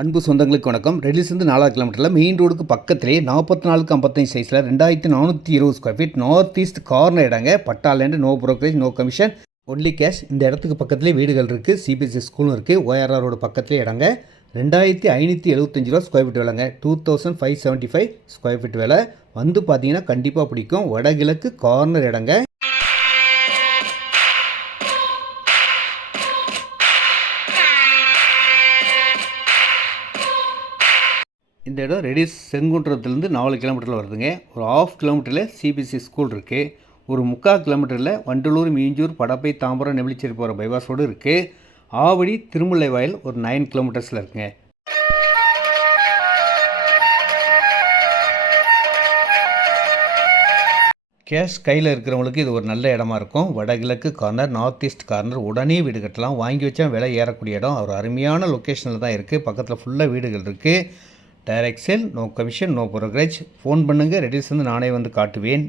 அன்பு சொந்தங்களுக்கு வணக்கம். ரெடிலிருந்து 4 கிலோமீட்டரில் மெயின் ரோடுக்கு பக்கத்திலே 44-55 சைஸில் 2420 square feet north east corner இடங்க. Patta land, no brokerage, no commission, only cash. இந்த இடத்துக்கு பக்கத்திலே வீடுகள் இருக்குது, சிபிஎஸ்சி ஸ்கூலும் இருக்குது. ORR ரோடு பக்கத்திலே இடங்க. 2575 ரூபா ஸ்கொயர் ஃபீட் விலைங்க. 2575 ஸ்கொயர் ஃபீட் விலை. வந்து பார்த்தீங்கன்னா கண்டிப்பாக பிடிக்கும். வடகிழக்கு கார்னர் இடங்க. இந்த இடம் ரெடிஸ் செங்குன்றத்துலேருந்து 4 கிலோமீட்டரில் வருதுங்க. ஒரு 1/2 கிலோமீட்டரில் சிபிஎஸ்சி ஸ்கூல் இருக்குது. ஒரு 3/4 கிலோமீட்டரில் வண்டலூர், மீஞ்சூர், படப்பை, தாம்பரம், நெமிலிச்சேரி போகிற பைபாஸ் ரோடு இருக்குது. ஆவடி, திருமுல்லை வாயில் ஒரு 9 கிலோமீட்டர்ஸில் இருக்குங்க. கேஷ் கையில் இருக்கிறவங்களுக்கு இது ஒரு நல்ல இடமா இருக்கும். வடகிழக்கு கார்னர், நார்த் ஈஸ்ட் கார்னர். உடனே வீடு கட்டலாம். வாங்கி வச்சா விலை ஏறக்கூடிய இடம். ஒரு அருமையான லொக்கேஷனில் தான் இருக்குது. பக்கத்தில் ஃபுல்லாக வீடுகள் இருக்குது. Direct sale, no commission, no brokerage. Phone பண்ணுங்கள். ரெடிலிருந்து நானே வந்து காட்டுவேன்.